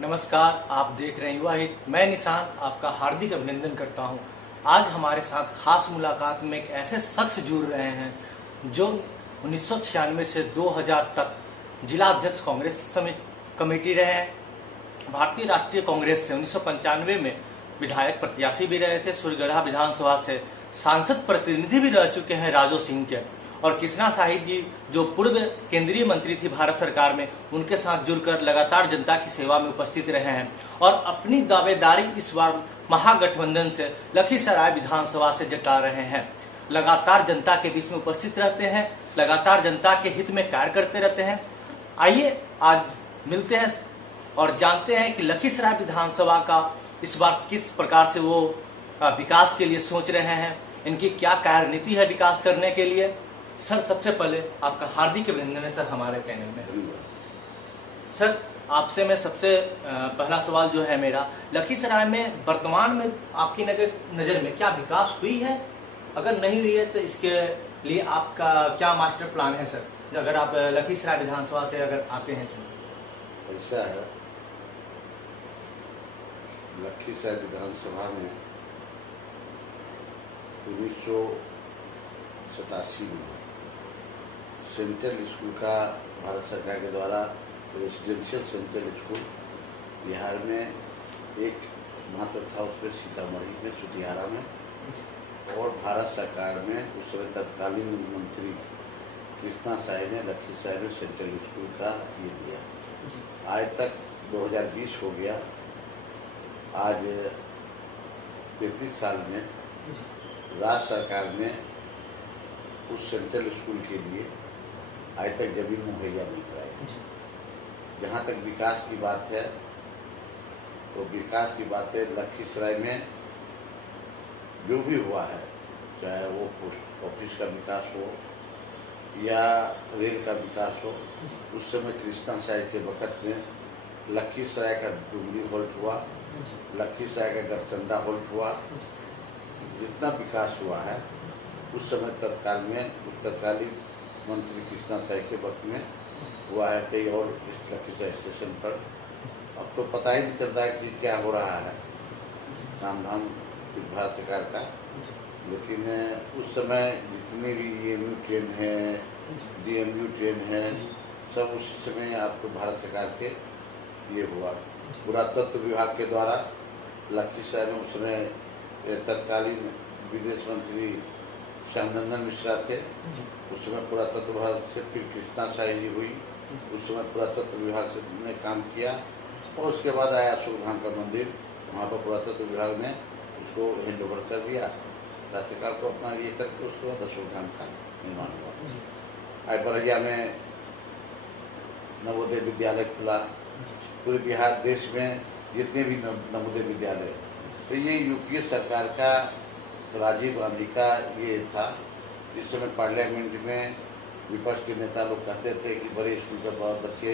नमस्कार, आप देख रहे हैं युवा हित। मैं निशांत आपका हार्दिक अभिनंदन करता हूं। आज हमारे साथ खास मुलाकात में एक ऐसे शख्स जुड़ रहे हैं जो 1996 से 2000 तक जिला अध्यक्ष कांग्रेस कमेटी रहे हैं। भारतीय राष्ट्रीय कांग्रेस से 1995 में विधायक प्रत्याशी भी रहे थे। सूर्यगढ़ा विधानसभा से सांसद प्रतिनिधि भी रह चुके हैं राजो सिंह के। और कृष्णा साहिब जी जो पूर्व केंद्रीय मंत्री थी भारत सरकार में, उनके साथ जुड़कर लगातार जनता की सेवा में उपस्थित रहे हैं और अपनी दावेदारी इस बार महागठबंधन से लखीसराय विधानसभा से जता रहे हैं। लगातार जनता के बीच में उपस्थित रहते हैं, लगातार जनता के हित में कार्य करते रहते हैं। आइए आज मिलते हैं और जानते हैं कि लखीसराय विधानसभा का इस बार किस प्रकार से वो विकास के लिए सोच रहे हैं, इनकी क्या कार्य नीति है विकास करने के लिए। सर, सबसे पहले आपका हार्दिक अभिनंदन है सर हमारे चैनल में। सर, आपसे मैं सबसे पहला सवाल जो है मेरा, लखीसराय में वर्तमान में आपकी नजर में क्या विकास हुई है? अगर नहीं हुई है तो इसके लिए आपका क्या मास्टर प्लान है सर, अगर आप लखीसराय विधानसभा से अगर आते हैं तो? ऐसा है, लखीसराय विधानसभा में 1987 में सेंट्रल स्कूल का भारत सरकार के द्वारा रेसिडेंशियल सेंट्रल स्कूल बिहार में एक मात्र था, उसमें सीतामढ़ी में सुतिहारा में, और भारत सरकार में उस समय तत्कालीन मंत्री कृष्णा साहिब ने लखीसराय में सेंट्रल स्कूल का ये दिया। आज तक 2020 हो गया। आज 33 साल में राज्य सरकार ने उस सेंट्रल स्कूल के लिए आज तक जमीन मुहैया नहीं कराई। जहाँ तक विकास की बात है तो विकास की बातें लखीसराय में जो भी हुआ है, चाहे वो पोस्ट ऑफिस का विकास हो या रेल का विकास हो, उस समय कृष्णा साहिब के वक़्त में लखीसराय का डुमरी होल्ट हुआ, लखीसराय का गरचंडा होल्ट हुआ। जितना विकास हुआ है उस समय तत्कालीन मंत्री कृष्णा साहिब के वक्त में हुआ है। कई और इस लखीसराय स्टेशन पर अब तो पता ही नहीं चलता है कि क्या हो रहा है काम धाम भारत सरकार का। लेकिन उस समय जितनी भी EMU ट्रेन है, DMU ट्रेन है, सब उस समय आपको भारत सरकार के ये हुआ। पुरातत्व विभाग के द्वारा लखीसराय में उस समय तत्कालीन विदेश मंत्री श्यामनंदन मिश्रा थे। उस समय पुरातत्व विभाग से फिर कृष्णा साहिब जी हुई, उस समय पुरातत्व विभाग से ने काम किया। और उसके बाद आया अशोक धाम का मंदिर, वहाँ पर पुरातत्व विभाग ने उसको हैंड ओवर कर दिया राज्य सरकार को अपना ये करके, उसके बाद अशोक धाम का निर्माण हुआ। आज बरैया में नवोदय विद्यालय खुला। पूरे बिहार देश में जितने भी नवोदय विद्यालय, तो ये UPA सरकार का, राजीव गांधी का ये था। इस समय पार्लियामेंट में विपक्ष के नेता लोग कहते थे कि बड़े स्कूल के बच्चे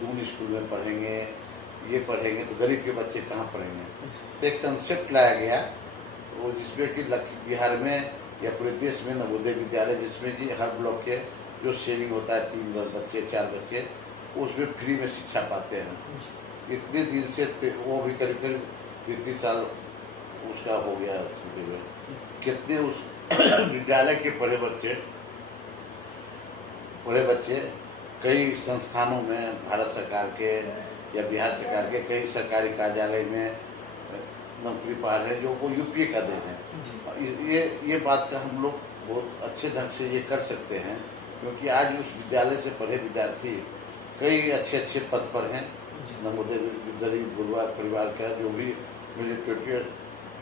दून स्कूल में पढ़ेंगे, ये पढ़ेंगे, तो गरीब के बच्चे कहाँ पढ़ेंगे। तो एक कंसेप्ट लाया गया वो, जिसमें कि बिहार में या पूरे देश में नवोदय विद्यालय, जिसमें कि हर ब्लॉक के जो शेयरिंग होता है 3 बच्चे 4 बच्चे, उसमें फ्री में शिक्षा पाते हैं। इतने दिन से वो भी करीब 33 साल उसका हो गया छूटे हुए। कितने उस विद्यालय के पढ़े बच्चे कई संस्थानों में भारत सरकार के या बिहार सरकार के कई सरकारी कार्यालय में नौकरी पा रहे हैं, जो वो UPA का देन है। ये बात का हम लोग बहुत अच्छे ढंग से ये कर सकते हैं, क्योंकि आज उस विद्यालय से पढ़े विद्यार्थी कई अच्छे पद पर हैं। नवोदय गरीब गुरुआ परिवार का जो भी मेरिटोरियस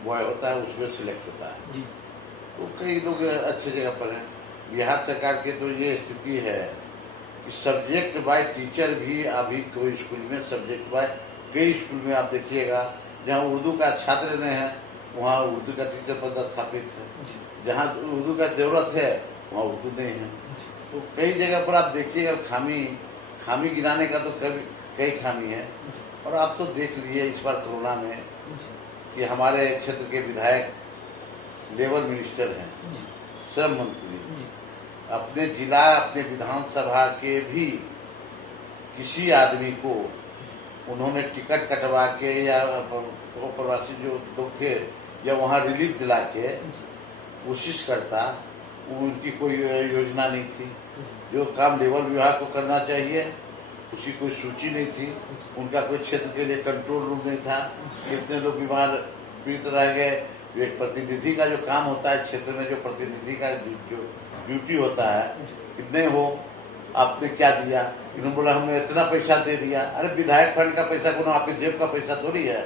बॉय होता है उसमें सिलेक्ट होता है, तो कई लोग अच्छे जगह पर हैं। बिहार सरकार के तो ये स्थिति है कि सब्जेक्ट बाय टीचर भी अभी कोई स्कूल में सब्जेक्ट बाय, कई स्कूल में आप देखिएगा जहाँ उर्दू का छात्र नहीं है वहाँ उर्दू का टीचर पद स्थापित है, जहाँ उर्दू का जरूरत है वहाँ उर्दू नहीं है। तो कई जगह पर आप देखिएगा खामी गिनाने का तो कई खामी है। और आप तो देख लीजिए इस बार कोरोना में कि हमारे क्षेत्र के विधायक लेबर मिनिस्टर हैं, श्रम मंत्री, अपने जिला अपने विधानसभा के भी किसी आदमी को उन्होंने टिकट कटवा के या प्रवासी जो लोग थे या वहाँ रिलीफ दिला के कोशिश करता, उनकी कोई योजना नहीं थी। जो काम लेबर विभाग को करना चाहिए उसकी कोई सूची नहीं थी, उनका कोई क्षेत्र के लिए कंट्रोल रूम नहीं था। कितने लोग बीमार पीड़ित रह गए। एक प्रतिनिधि का जो काम होता है क्षेत्र में, जो प्रतिनिधि का जो ड्यूटी होता है, कितने हो, आपने क्या दिया, इन्होंने बोला हमने इतना पैसा दे दिया। अरे विधायक फंड का पैसा कोनो आपके जेब का पैसा थोड़ी है।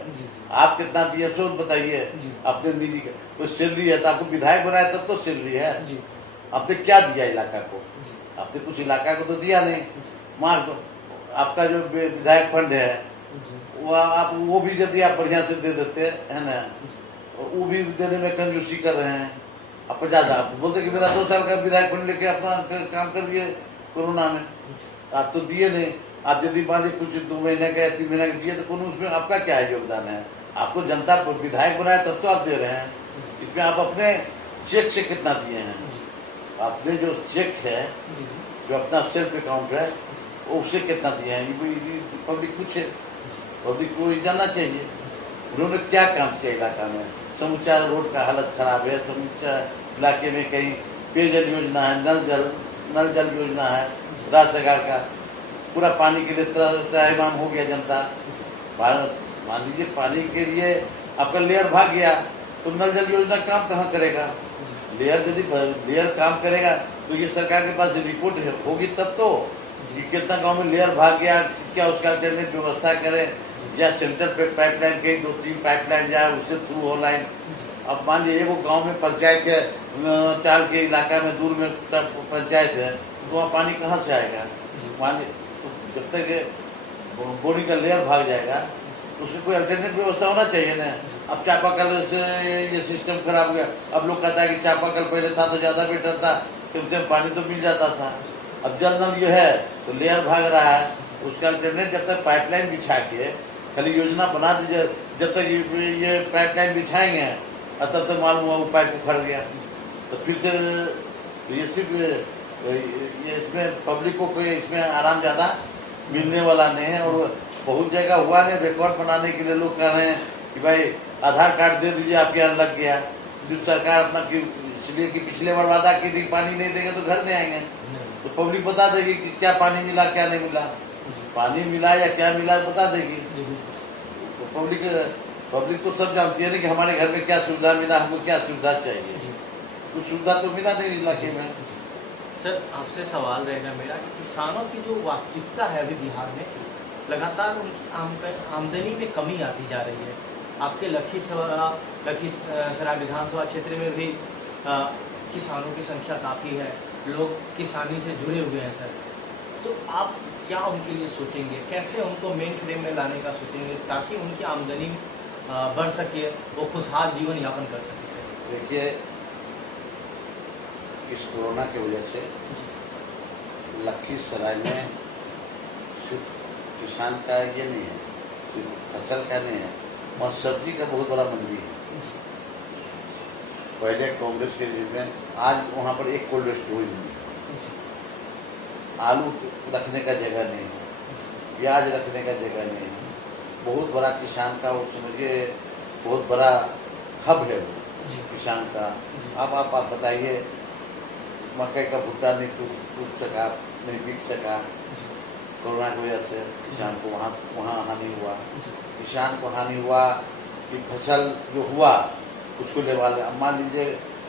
आप कितना दिए सो बताइए। अपने निजी का तो सैलरी है, तो आपको विधायक बनाया तब तो सैलरी है। आपने क्या दिया इलाका को? आपने कुछ इलाका को तो दिया नहीं। वहाँ आपका जो विधायक फंड है वो आप वो भी यदि आप बढ़िया से दे देते है ना, वो भी देने में कंजूसी कर रहे हैं। आप 50 आप बोलते कि मेरा 2 साल का विधायक फंड लेके अपना काम कर दिए कोरोना में। आप तो दिए नहीं। आप यदि मान लीजिए कुछ 2 महीने का 3 महीने का दिए तो कौन उसमें आपका क्या योगदान है? आपको जनता विधायक बनाया तब तो आप दे रहे हैं। इसमें आप अपने चेक से कितना दिए हैं? अपने जो चेक है, जो अपना सेल्फ अकाउंट है, उससे कितना दिए हैं? पब्लिक कुछ पब्लिक को जानना चाहिए। उन्होंने क्या काम किया इलाका में? समूचा रोड का हालत खराब है, समूचा इलाके में कहीं पेयजल योजना है, नल जल योजना है, राज्य सरकार का पूरा पानी के लिए त्राहिमाम हो गया जनता। मान लीजिए पानी के लिए आपका लेयर भाग गया तो नल जल योजना काम कहाँ करेगा? लेयर काम करेगा तो ये सरकार के पास रिपोर्ट होगी तब तो कि कितना गांव में लेयर भाग गया, क्या उसका अल्टरनेट व्यवस्था करें, या सेंटर पे पाइपलाइन कहीं 2-3 पाइपलाइन जाए उससे थ्रू हो लाइन। अब मान लीजिए वो गांव में पंचायत के टाल के इलाका में दूर में पंचायत है तो वहाँ पानी कहाँ से आएगा? मान लीजिए जब तक बोरी का लेयर भाग जाएगा तो उसकी कोई अल्टरनेट व्यवस्था होना चाहिए ना। अब चापाकल से ये सिस्टम खराब हो गया। अब लोग कहता है कि चापाकल पहले था तो ज्यादा बेटर था, क्योंकि पानी तो मिल जाता था। अब जल नल जो है तो लेयर भाग रहा है, उसका अल्टरनेट जब तक पाइपलाइन बिछा के खाली योजना बना दीजिए, जब तक ये पाइपलाइन बिछाएंगे और तब तक मालूम हुआ वो पाइप उखड़ गया तो फिर से ये सिर्फ ये इसमें पब्लिक को कोई इसमें आराम ज़्यादा मिलने वाला नहीं है। और बहुत जगह हुआ नहीं, रिकॉर्ड बनाने के लिए लोग कह रहे हैं कि भाई आधार कार्ड दे दीजिए आपके यहाँ लग गया। सिर्फ सरकार अपना इसलिए कि पिछले बार वादा की थी पानी नहीं देंगे तो घर नहीं आएंगे, तो पब्लिक बता देगी कि क्या पानी मिला क्या नहीं मिला, पानी मिला या क्या मिला बता देगी। तो पब्लिक तो सब जानती है ना कि हमारे घर में क्या सुविधा मिला, हमको क्या सुविधा चाहिए। तो सुविधा तो मिला नहीं इलाके में। सर आपसे सवाल रहेगा मेरा कि किसानों की जो वास्तविकता है अभी बिहार में, लगातार उनकी आमदनी में कमी आती जा रही है। आपके लखीसराय विधानसभा क्षेत्र में भी किसानों की संख्या काफ़ी है, लोग किसानी से जुड़े हुए हैं सर। तो आप क्या उनके लिए सोचेंगे, कैसे उनको मेन फ्रेम में लाने का सोचेंगे ताकि उनकी आमदनी बढ़ सके, वो खुशहाल जीवन यापन कर सके? सर देखिए, इस कोरोना की वजह से लखीसराय में सिर्फ किसान का ये नहीं है, सिर्फ फसल का नहीं है, वहाँ सब्जी का बहुत बड़ा मंडी है। पहले कांग्रेस के में, आज वहाँ पर एक कोल्ड स्टोर नहीं है, आलू रखने का जगह नहीं है, प्याज रखने का जगह नहीं है। बहुत बड़ा किसान का वो समझिए बहुत बड़ा हब है वो किसान का। अब आप बताइए, मकई का भुट्टा नहीं टूट सका, नहीं बिक सका कोरोना की वजह से। किसान को वहाँ हानि हुआ, किसान को हानि हुआ कि फसल जो हुआ उसको ले वाले। अब मान लीजिए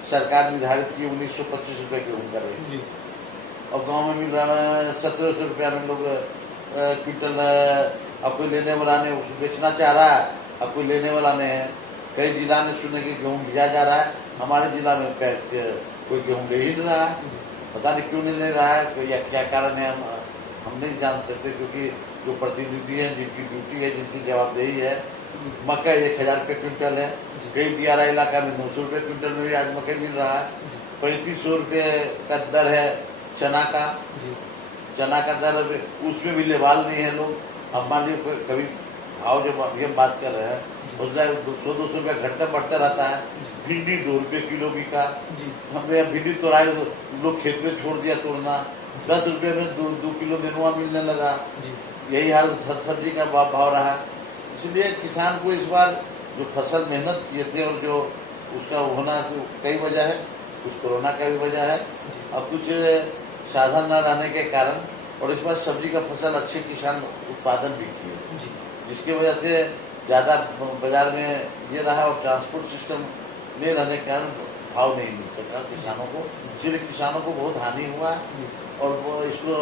सरकार निर्धारित की 1925 रुपये गेहूँ का रेट, और गांव में मिल रहा है 1700 रुपया में लोग क्विंटल। अब कोई लेने वाला नहीं, उसको बेचना चाह रहा है, अब कोई लेने वाला नहीं है। कई जिला में सुने कि गेहूँ भेजा जा रहा है, हमारे जिला में कोई गेहूँ ले ही नहीं रहा है। पता नहीं क्यों नहीं ले रहा है, कोई या क्या कारण है हम नहीं जान सकते, क्योंकि जो प्रतिनिधि हैं, जिनकी ड्यूटी है, जिनकी जवाबदेही है। मकई 1000 रुपये क्विंटल है, कई दियारा इलाका में 900 रुपये क्विंटल में भी आज मकई मिल रहा है। 3500 रुपये का दर है चना का, चना का दर उसमें भी लेवाल नहीं है लोग। अब मान लीजिए कभी भाव जब अभी हम बात कर रहे हैं उसका 100-200 रुपया घटता बढ़ता रहता है। भिंडी 2 रुपये किलो बिका, हमने भिंडी तोड़ाए लोग खेत में छोड़ दिया तोड़ना, 10 रुपये में 2 किलो नेनुआ मिलने लगा। यही हाल सब्जी का भाव रहा। इसलिए किसान को इस बार जो फसल मेहनत किए थे और जो उसका होना कई वजह है, कुछ कोरोना का भी वजह है और कुछ साधन न रहने के कारण, और इस बार सब्जी का फसल अच्छे किसान उत्पादन भी किए, जिसकी वजह से ज़्यादा बाजार में ये रहा और ट्रांसपोर्ट सिस्टम नहीं रहने के कारण भाव नहीं मिल सका किसानों को। इसलिए किसानों को बहुत हानि हुआ और वो इसको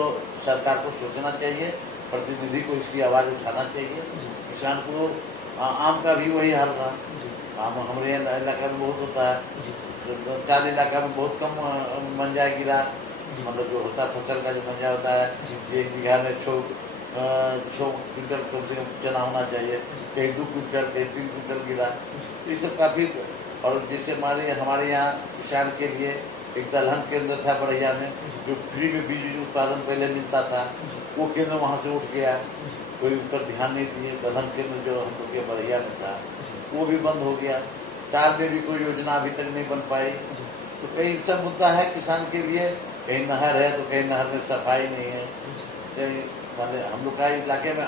सरकार को सोचना चाहिए, प्रतिनिधि को इसकी आवाज़ उठाना चाहिए। किसान को आम का भी वही हाल रहा। आम हमारे इलाका में बहुत होता है, चार इलाका में बहुत कम मंजा गिरा, मतलब जो होता है फसल का जो मंजा होता है 1 बीघा में 6 क्विंटल कम से कम चना होना चाहिए, कहीं 2 क्विंटल कहीं 3 क्विंटल गिरा। ये सब काफ़ी, और जैसे हमारे यहाँ किसान के लिए एक दलहन केंद्र था बड़ैया में, जो फ्री में बीज उत्पादन पहले मिलता था, वो केंद्र वहाँ से उठ गया, कोई उस पर ध्यान नहीं दिए। दलहन केंद्र जो हम लोग के बड़ैया में था वो भी बंद हो गया। चार में भी कोई योजना अभी तक नहीं बन पाई। तो कहीं सब मुद्दा है किसान के लिए, कहीं नहर है तो कहीं नहर में सफाई नहीं है, कहीं मतलब हम लोग का इलाके में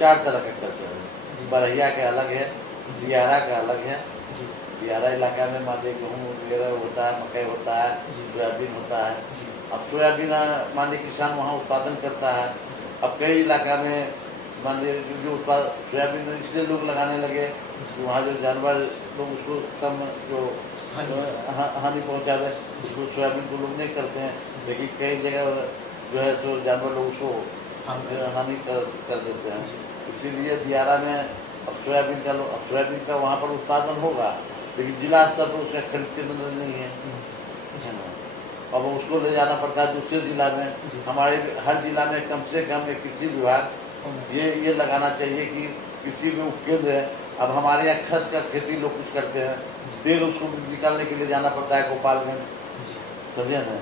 4 तरह का कल्चर है। बड़ैया का अलग है, दियारा का अलग है। दियारा इलाका में मान लीजिए गेहूँ वगैरह होता है, मकई होता है, सोयाबीन होता है। अब सोयाबीन मान लीजिए किसान वहाँ उत्पादन करता है। अब कई इलाका में मान लीजिए जो सोयाबीन इसलिए लोग लगाने लगे कि वहाँ जो जानवर लोग उसको कम जो हानि पहुँचा दे, उसको सोयाबीन को लोग नहीं करते हैं। लेकिन कई जगह जो है जो जानवर लोग उसको हानि कर देते हैं। इसीलिए दियारा में अब सोयाबीन का वहाँ पर उत्पादन होगा, लेकिन जिला स्तर पर उसका खरीद केंद्र नहीं है। अब उसको ले जाना पड़ता है दूसरे जिला में। हमारे हर जिला में कम से कम एक कृषि विभाग ये लगाना चाहिए कि कृषि में उपकेंद्र है। अब हमारे यहाँ खस का खेती लोग कुछ करते हैं, तेल उसको निकालने के लिए जाना पड़ता है गोपालगंज, समझे ना।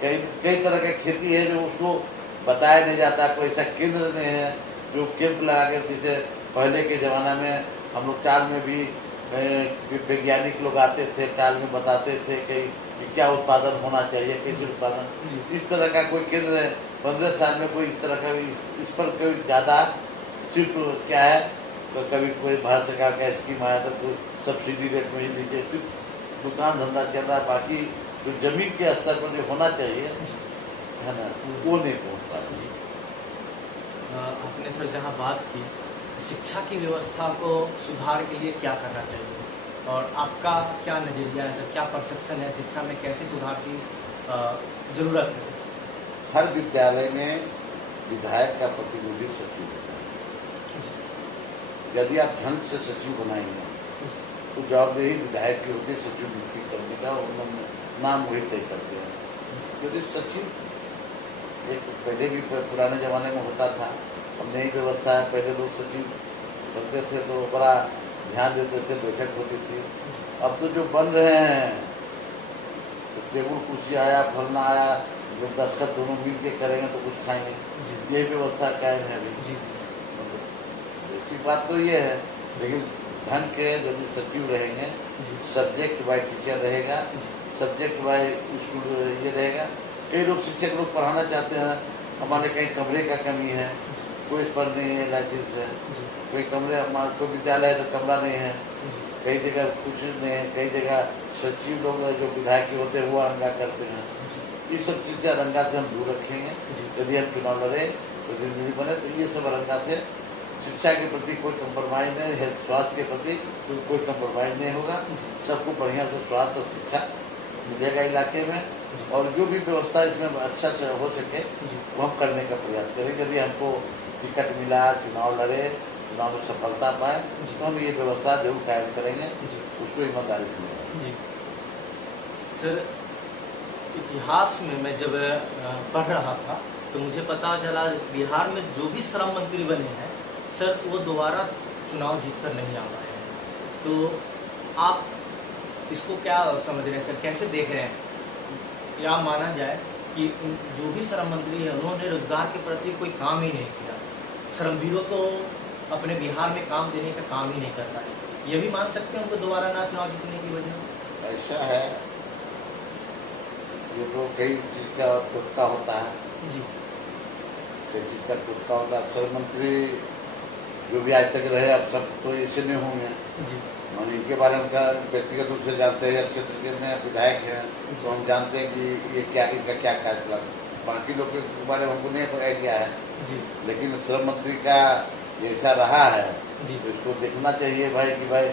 कई तरह की खेती है जो उसको बताया नहीं जाता, कोई ऐसा केंद्र नहीं है जो कैंप लगा के, जैसे पहले के ज़माना में हम लोग टाल में भी वैज्ञानिक लोग आते थे, टाल में बताते थे कि क्या उत्पादन होना चाहिए, कैसे उत्पादन। इस तरह का कोई केंद्र है 15 साल में कोई इस तरह का इस पर कोई ज़्यादा सिर्फ क्या है, तो कभी कोई भारत सरकार का स्कीम आया तो कोई सब्सिडी रेट में ही लीजिए, सिर्फ दुकान धंधा चल रहा है। बाकी जो जमीन के स्तर पर जो होना चाहिए है ना, वो नहीं पहुँच पा रहा। आपने सर जहाँ बात की शिक्षा की व्यवस्था को सुधार के लिए क्या करना चाहिए, और आपका क्या नज़रिया है सर, क्या परसेप्शन है, शिक्षा में कैसे सुधार की ज़रूरत है? हर विद्यालय में विधायक का प्रतिनिधि सचिव होता है। यदि आप ढंग से सचिव बनाएंगे तो जवाबदेही विधायक की होती है सचिव नियुक्ति करने का, और नाम वही तय करते हैं। यदि सचिव एक पहले भी पुराने ज़माने में होता था, अब नई व्यवस्था है, पहले लोग सचिव बनते थे तो बड़ा ध्यान देते थे, बैठक होती थी। अब तो जो बन रहे हैं तो टेबल कुर्सी आया, फलना आया, जब दस्तखत दोनों मिल के करेंगे तो कुछ खाएंगे, यही व्यवस्था कायम है अभी। ऐसी बात तो ये है, लेकिन ढंग के यदि सचिव रहेंगे, सब्जेक्ट वाइज टीचर रहेगा, सब्जेक्ट वाइज स्कूल ये रहेगा। कई लोग शिक्षक लोग पढ़ाना चाहते हैं, हमारे कहीं कमरे का कमी है, कोई इस पर नहीं है लाइसेंस है, कोई कमरे, हमारे कोई विद्यालय है तो कमरा नहीं है, कई जगह कुछ नहीं है, कई जगह सचिव लोग जो विधायक होते हैं वो अरंगा करते हैं। ये सब चीज़ से अरंगा से हम दूर रखेंगे। यदि हम चुनाव लड़े, प्रतिनिधि बने, तो ये सब अरंगा से शिक्षा के प्रति कोई कंप्रोमाइज़ नहीं, हेल्थ स्वास्थ्य के प्रति कोई कंप्रोमाइज़ नहीं होगा। सबको बढ़िया से स्वास्थ्य और शिक्षा मिलेगा इलाके में, और जो भी व्यवस्था इसमें अच्छा से हो सके वो हम करने का प्रयास करेंगे। यदि हमको टिकट मिला, चुनाव लड़े, चुनाव में सफलता पाए, तो हम ये व्यवस्था जरूर कायम करेंगे, उसको ईमानदारी से मिलेगा। सर इतिहास में मैं जब पढ़ रहा था तो मुझे पता चला बिहार में जो भी श्रम मंत्री बने हैं सर, वो दोबारा चुनाव जीतकर नहीं आ पाए हैं। तो आप इसको क्या समझ रहे हैं सर, कैसे देख रहे हैं? या माना जाए कि जो भी श्रम मंत्री है उन्होंने रोजगार के प्रति कोई काम ही नहीं किया, श्रमवीरों को अपने बिहार में काम देने का काम ही नहीं करता है, ये भी मान सकते हैं उनको दोबारा ना चुनाव जीतने की वजह? ऐसा है, ये तो कई चीज़ का तुक्का होता है जी। चीज का टूटता होगा। श्रम मंत्री जो भी आज तक रहे, अब सब तो ऐसे नहीं होंगे। जी हम इनके बारे में का व्यक्तिगत रूप से जानते हैं, क्षेत्र के में विधायक हैं, तो हम जानते हैं कि ये क्या, इनका क्या कार्यक्रम। बाकी लोग के बारे में हमको नहीं आइडिया है जी लेकिन श्रम मंत्री का ऐसा रहा है जी तो इसको देखना चाहिए भाई कि भाई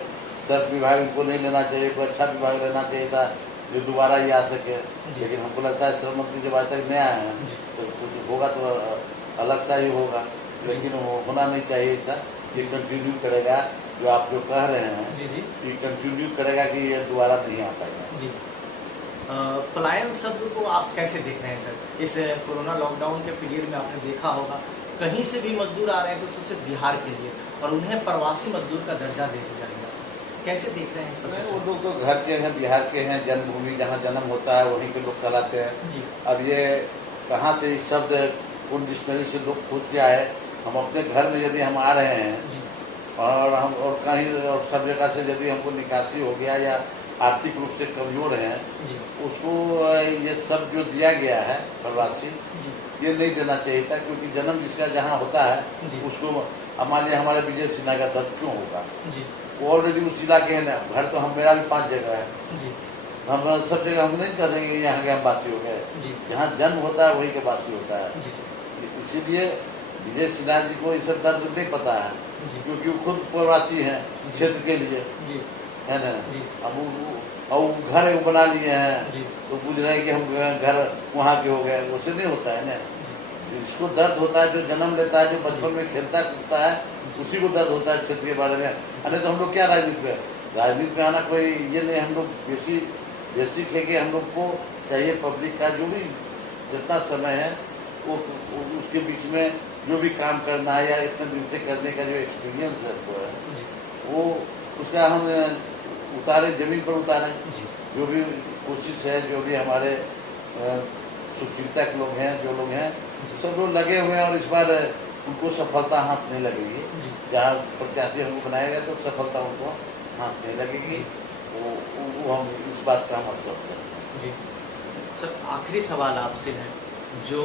सब विभाग इनको नहीं लेना चाहिए, कोई अच्छा विभाग लेना चाहिए था जो दोबारा ये आ सके। लेकिन हमको लगता है श्रम मंत्री जब आज तक नया है तो कुछ होगा तो अलग सा ही होगा, लेकिन वो होना नहीं चाहिए ऐसा। ये कंटिन्यू करेगा जो आप जो कह रहे हैं, जी जी ये कंटिन्यू करेगा कि ये दोबारा नहीं आ पाएगा। जी पलायन शब्द को आप कैसे देख रहे हैं सर? इस कोरोना लॉकडाउन के पीरियड में आपने देखा होगा कहीं से भी मजदूर आ रहे हैं तो सिर्फ बिहार के लिए, और उन्हें प्रवासी मजदूर का दर्जा दे दिया गया। कैसे देख रहे हैं इस पर? वो लोग तो घर के हैं, बिहार के हैं, जन्मभूमि जहाँ जन्म होता है वहीं के लोग कहलाते हैं। जी अब ये कहाँ से इस शब्द कौन डिक्शनरी से लोग खोज के आए? हम अपने घर में यदि हम आ रहे हैं जी और हम और कहीं और सब जगह से यदि हमको निकासी हो गया या आर्थिक रूप से कमजोर हैं, जी उसको ये सब जो दिया गया है प्रवासी, जी ये नहीं देना चाहिए था, क्योंकि जन्म जिसका जहाँ होता है जी उसको हमारे हमारे विजय सिन्हा का दर्द क्यों होगा? जी वो ऑलरेडी उस जिला के हैं ना, घर तो हम मेरा भी 5 जगह है, जी हम सब जगह हम नहीं कह देंगे यहाँ के हम वासी हो गए। जी जहाँ जन्म होता है वहीं के वासी होता है। जी इसीलिए विजय सिन्हा जी को ये सब दर्द नहीं पता है, जी क्योंकि वो खुद प्रवासी हैं क्षेत्र के लिए, जी है ना। जी अब वो घर वो बना लिए हैं जी तो बुझ रहे हैं कि हम घर वहाँ के हो गए, उससे नहीं होता है ना। जिसको दर्द होता है, जो जन्म लेता है, जो बचपन में खेलता कूदता है, उसी को दर्द होता है क्षेत्र के बारे में। अरे तो हम लोग क्या राजनीति में आना कोई ये नहीं, हम लोग बेसिक है कि हम लोग को चाहिए पब्लिक का जो भी जितना समय है वो उसके बीच में जो भी काम करना है या इतने दिन से करने का जो एक्सपीरियंस है वो है, वो उसका हम उतारे, जमीन पर उतारें। जो भी कोशिश है, जो भी हमारे सुचिंतक लोग हैं, जो लोग हैं, सब लोग लगे हुए हैं और इस बार उनको सफलता हाथ नहीं लगेगी। जहाँ प्रत्याशी हमको बनाएगा तो सफलता उनको हाथ नहीं लगेगी। वो हम इस बात का हम आश्वस्त हैं। जी सर, आखिरी सवाल आपसे है, जो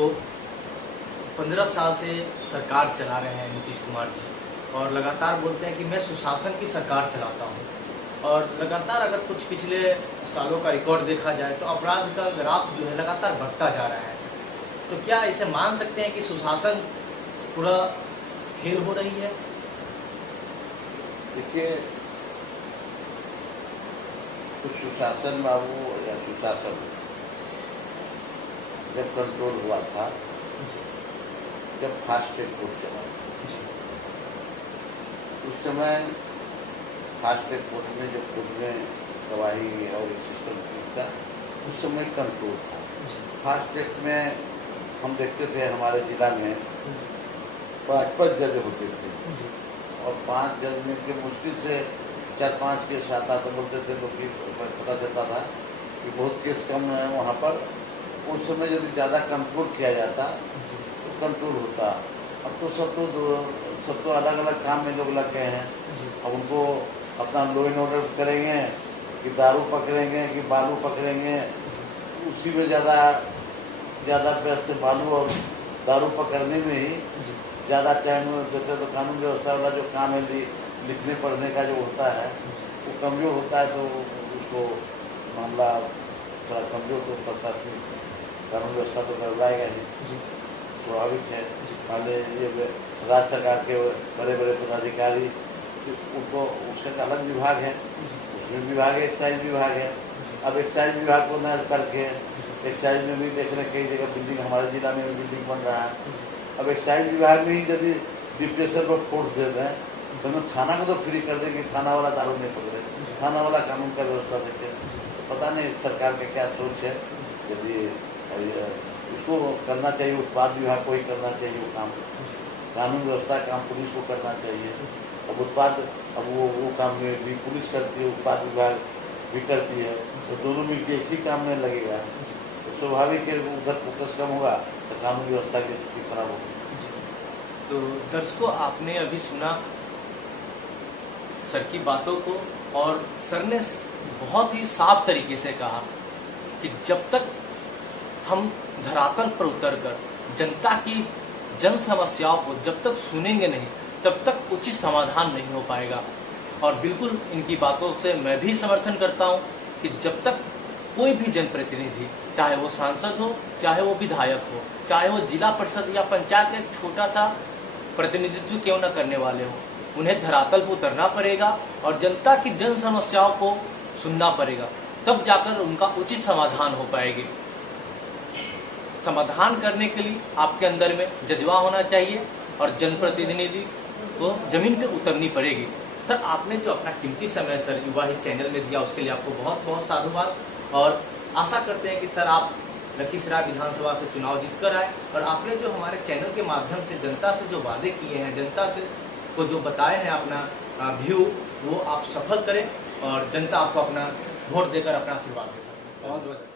15 साल से सरकार चला रहे हैं नीतीश कुमार जी, और लगातार बोलते हैं कि मैं सुशासन की सरकार चलाता हूं, और लगातार अगर कुछ पिछले सालों का रिकॉर्ड देखा जाए तो अपराध का ग्राफ जो है लगातार बढ़ता जा रहा है। तो क्या इसे मान सकते हैं कि सुशासन पूरा फेल हो रही है? देखिए, कुछ सुशासन बाबू या सुशासन जब कंट्रोल हुआ था, जब फास्ट ट्रैक कोर्ट चला, उस समय फास्ट ट्रैक कोर्ट में जो कोर्ट में गवाही और सिस्टम था, उस समय कंट्रोल था। फास्ट ट्रैक में हम देखते थे हमारे जिला में 5 जज होते थे, और 5 जज में के मुश्किल से 4-5 केस आता तो बोलते थे लोग कि पता चलता था कि बहुत केस कम है वहाँ पर। उस समय यदि ज़्यादा कंट्रोल किया जाता तो कंट्रोल होता। अब तो सब तो अलग अलग काम में लोग लग गए हैं। अब उनको अपना लॉ एंड ऑर्डर करेंगे कि दारू पकड़ेंगे कि बालू पकड़ेंगे, उसी में ज़्यादा व्यस्त, बालू और दारू पकड़ने में ही ज़्यादा टाइम देते। तो कानून व्यवस्था वाला जो काम है, लिखने पढ़ने का जो होता है, वो कमज़ोर होता है, तो उसको मामला थोड़ा कमज़ोर, तो प्रशासनिक कानून व्यवस्था तो गड़बड़ाएगा ही, स्वाभाविक है। पहले ये राज्य सरकार के बड़े बड़े पदाधिकारी, उनको उसका अलग विभाग है, उसमें विभाग है, एक्साइज विभाग है। अब एक्साइज विभाग को न करके एक्साइज में भी देख रहे कई जगह बिल्डिंग, हमारे जिला में भी बिल्डिंग बन रहा है। अब एक्साइज विभाग में ही यदि डिप्रेशन पर फोर्स दे दें तो हम थाना को तो फ्री कर देंगे, थाना वाला दारू नहीं पकड़े, थाना वाला कानून का व्यवस्था देखे। तो पता नहीं सरकार का क्या सोच है। यदि उसको करना चाहिए, उत्पाद विभाग को ही करना चाहिए वो काम, कानून व्यवस्था काम पुलिस को करना चाहिए। अब उत्पाद, अब वो काम में भी पुलिस करती है, उत्पाद विभाग भी करती है, तो दोनों मिलकर एक ही काम में लगेगा, तो स्वाभाविक है उधर फोकस कम होगा तो कानून व्यवस्था की स्थिति खराब होगी। तो दर्शकों, आपने अभी सुना सर की बातों को, और सर ने बहुत ही साफ तरीके से कहा कि जब तक हम धरातल पर उतरकर जनता की जन समस्याओं को जब तक सुनेंगे नहीं तब तक उचित समाधान नहीं हो पाएगा। और बिल्कुल इनकी बातों से मैं भी समर्थन करता हूं कि जब तक कोई भी जनप्रतिनिधि, चाहे वो सांसद हो, चाहे वो विधायक हो, चाहे वो जिला परिषद या पंचायत का एक छोटा सा प्रतिनिधित्व क्यों न करने वाले हो, उन्हें धरातल पर उतरना पड़ेगा और जनता की जन समस्याओं को सुनना पड़ेगा, तब जाकर उनका उचित समाधान हो पाएगी। समाधान करने के लिए आपके अंदर में जज्बा होना चाहिए और जनप्रतिनिधि को जमीन पे उतरनी पड़ेगी। सर, आपने जो अपना कीमती समय सर युवा हित चैनल में दिया, उसके लिए आपको बहुत बहुत साधुवाद। और आशा करते हैं कि सर आप लखीसराय विधानसभा से चुनाव जीतकर आए और आपने जो हमारे चैनल के माध्यम से जनता से जो वादे किए हैं, जनता से को जो बताए हैं अपना व्यू, वो आप सफल करें और जनता आपको अपना वोट देकर अपना आशीर्वाद दे सकते हैं। बहुत बहुत